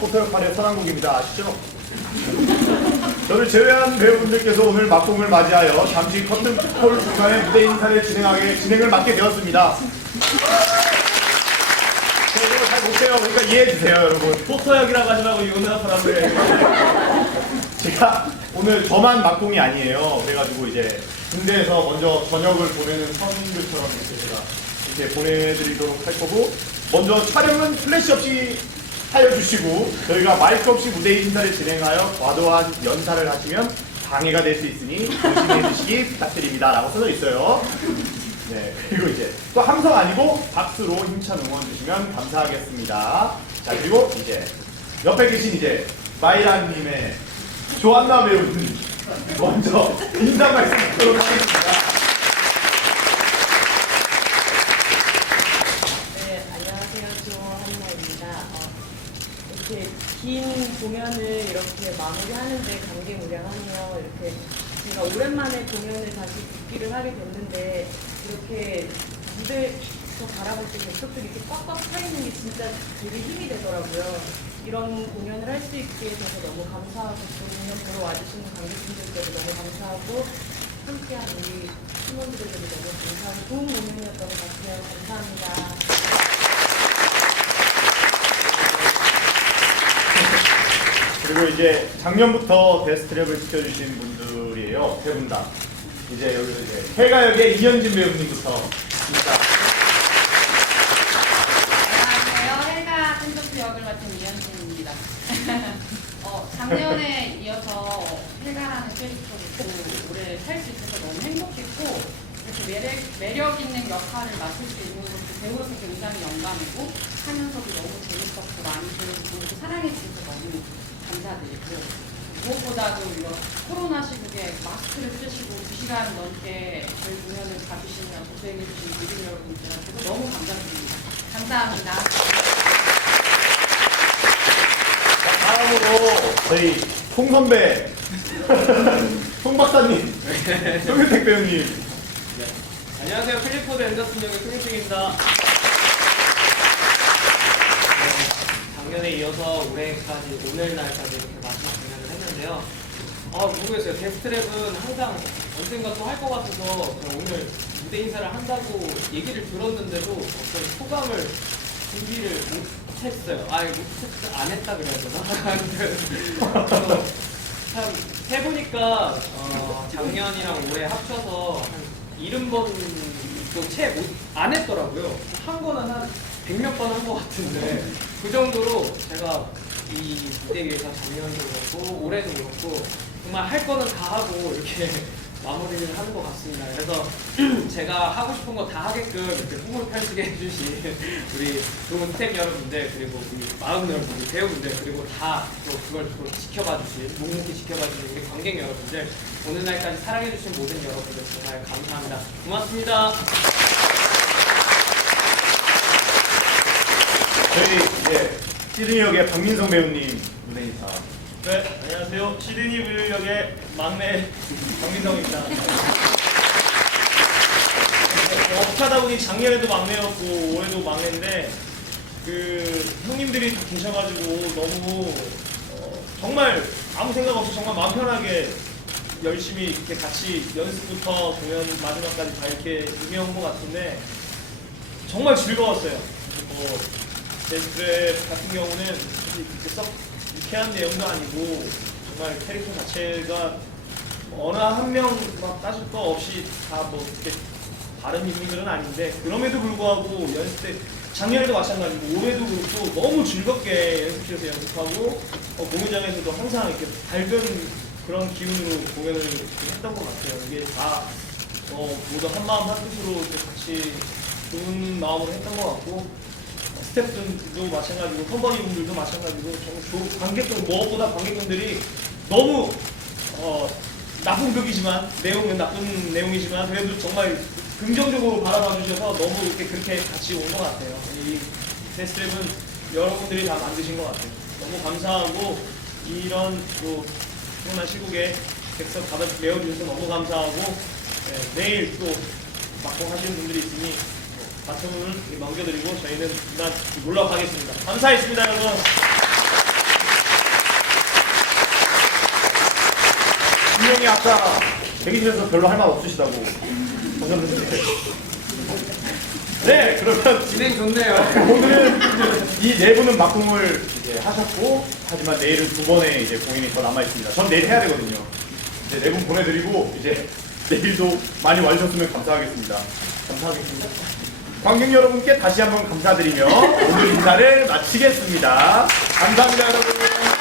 포토 역할의 선한국입니다. 아시죠? 저를 제외한 배우분들께서 오늘 막공을 맞이하여 잠시 커튼콜 중간에 무대 인사를 진행하게 진행을 맡게 되었습니다. 저 이거 잘 못해요. 그러니까 이해해 주세요, 여러분. 포토역이라고 하지 말고 유능한 사람을 해. 제가 오늘 저만 막공이 아니에요. 그래가지고 이제 군대에서 먼저 저녁을 보내는 선들처럼 이렇게 제가 이렇게 보내드리도록 할 거고 먼저 촬영은 플래시 없이 하여 주시고 저희가 마이크 없이 무대 인사를 진행하여 과도한 연사를 하시면 방해가 될 수 있으니 조심해 주시기 부탁드립니다. 라고 써져 있어요. 네, 그리고 이제 또 함성 아니고 박수로 힘찬 응원 주시면 감사하겠습니다. 자, 그리고 이제 옆에 계신 이제 마이란님의 조한나 배우님 먼저 인사 말씀 드리도록 하겠습니다. 네, 안녕하세요. 조한나입니다. 어, 이렇게 긴 공연을 이렇게 마무리하는데 감개무량하네요. 이렇게 제가 오랜만에 공연을 다시 복귀를 하게 됐는데 이렇게 무대에서 바라볼 때 객석들이 이렇게 꽉꽉 차 있는 게 진짜 되게 힘이 되더라고요. 이런 공연을 할 수 있게 돼서 너무 감사하고 또 공연 보러 와주시는 관객분들께도 너무 감사하고 함께한 우리 팀원들에게도 너무 감사하고 좋은 공연이었던 것 같아요. 감사합니다. 그리고 이제 작년부터 데스트랩을 지켜주신 분들이에요. 세 분 다. 이제 여기서 이제 해가역의 이현진 배우님부터 안녕하세요. 헬가 팬토프 역을 맡은 이현진입니다. 어, 작년에 이어서 헬가라는 캐릭터를 또 올해 살수 있어서 너무 행복했고 이렇게 매력, 매력 있는 역할을 맡을 수 있는 것도 배우로서 굉장히 영광이고 하면서도 너무 재밌었고 많이 배우고 사랑해 주셔서 너무 감사드리고 무엇보다도 이런 코로나 시국에 마스크를 쓰시고 2시간 넘게 저희 공연을 봐주시느라 고생해주신 모든 여러분들한테도 너무 감사드립니다. 감사합니다. 자, 다음으로 저희 송 선배, 송 박사님, 송윤택 배우님. 안녕하세요. 필리포드 앤더슨 역의 송윤택입니다. 네, 작년에 이어서 올해까지 오늘날까지 이렇게 마지막 공연을 했는데요. 아 모르겠어요. 데스트랩은 항상 언젠가 또 할 것 같아서 제가 오늘 무대 인사를 한다고 얘기를 들었는데도 어떤 소감을 준비를 못했어요. 아 못했 안 했다 그래야 되나? 참 해보니까 어, 작년이랑 올해 합쳐서 한 70번도 채 안 했더라고요. 한 거는 한 100몇 번 한 것 같은데 그 정도로 제가 이 무대 위에서 작년도 그렇고 올해도 그렇고 정말 할 거는 다 하고 이렇게 마무리를 하는 것 같습니다. 그래서 제가 하고 싶은 거 다 하게끔 이렇게 꿈을 펼치게 해주신 우리 좋은 스태프 여러분들 그리고 우리 마음 여러분들 배우분들 그리고 다 또 그걸 또 지켜봐 주신 묵묵히 지켜봐 주신 우리 관객 여러분들 오늘 날까지 사랑해 주신 모든 여러분들 정말 감사합니다. 고맙습니다. 저희 이제 시드니 역의 박민성 배우님 무대 인사. 네, 안녕하세요. 시드니 뷰 역의 막내 박민성입니다. 어하다 보니 작년에도 막내였고 올해도 막내인데 그 형님들이 다 계셔가지고 너무 어, 정말 아무 생각 없이 정말 마음 편하게 열심히 이렇게 같이 연습부터 공연 마지막까지 다 이렇게 임해온 것 같은데 정말 즐거웠어요. 뭐 데스트랩 같은 경우는 솔직히 그렇게 썩 유쾌한 내용도 아니고 정말 캐릭터 자체가 어느 한 명 막 따질 거 없이 다 뭐 이렇게 다른 인물들은 아닌데 그럼에도 불구하고 연습 때 작년에도 마찬가지고 올해도 그렇고 너무 즐겁게 연습실에서 연습하고 어, 공연장에서도 항상 이렇게 밝은 그런 기운으로 공연을 했던 것 같아요. 이게 다 어, 모두 한 마음 한 뜻으로 같이 좋은 마음으로 했던 것 같고 스태프들도 마찬가지고 컴퍼니 분들도 마찬가지고 정말 관객들 무엇보다 관객분들이 너무 어, 나쁜 극이지만 내용은 나쁜 내용이지만 그래도 정말 긍정적으로 바라봐 주셔서 너무 이렇게 그렇게 같이 온 것 같아요. 이 데스트랩은 여러분들이 다 만드신 것 같아요. 너무 감사하고 이런 또 코로나 시국에 객석 받아 메워주셔서 너무 감사하고 네, 내일 또 막공하시는 분들이 있으니 바통을 넘겨드리고 저희는 일단 물러가겠습니다. 감사했습니다, 여러분. 분명히 아까 대기실에서 별로 할 말 없으시다고 하셨는데. 네, 그러면 진행 좋네요. 오늘은 이네 분은 막공을 이제 하셨고, 하지만 내일은 두 번의 이제 공연이 더 남아있습니다. 전 내일 해야 되거든요. 이제 네 분 보내드리고, 이제 내일도 많이 와주셨으면 감사하겠습니다. 감사하겠습니다. 관객 여러분께 다시 한번 감사드리며 오늘 인사를 마치겠습니다. 감사합니다, 여러분.